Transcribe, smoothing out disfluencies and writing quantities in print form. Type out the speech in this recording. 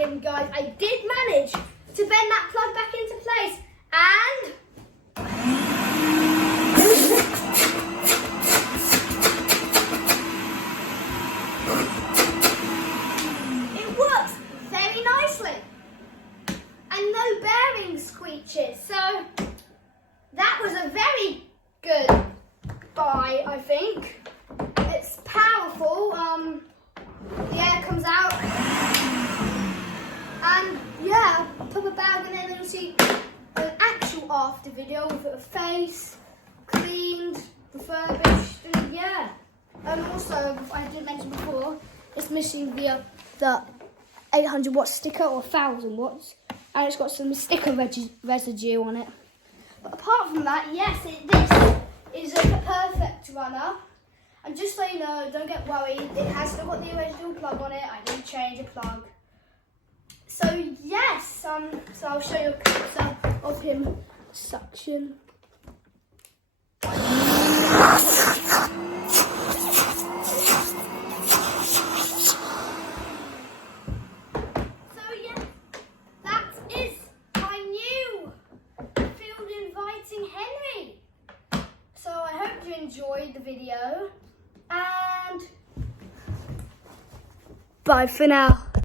again, guys. I did manage to bend that plug back into place, and it works very nicely, and no bearing squeeches. So that was a very good buy, I think. It's powerful. The air comes out, and yeah, put a bag in there, and you'll see an actual after video with a face cleaned, refurbished, and yeah. Also, I did mention before, it's missing the 800 watt sticker or 1000 watts, and it's got some sticker residue on it. But apart from that, yes, this is a perfect runner. And just so you know, don't get worried, it has still got the original plug on it. I didn't change a plug. So yes, so I'll show you a close-up of him suction. So yeah, that is my new field inviting Henry. So I hope you enjoyed the video. And bye for now.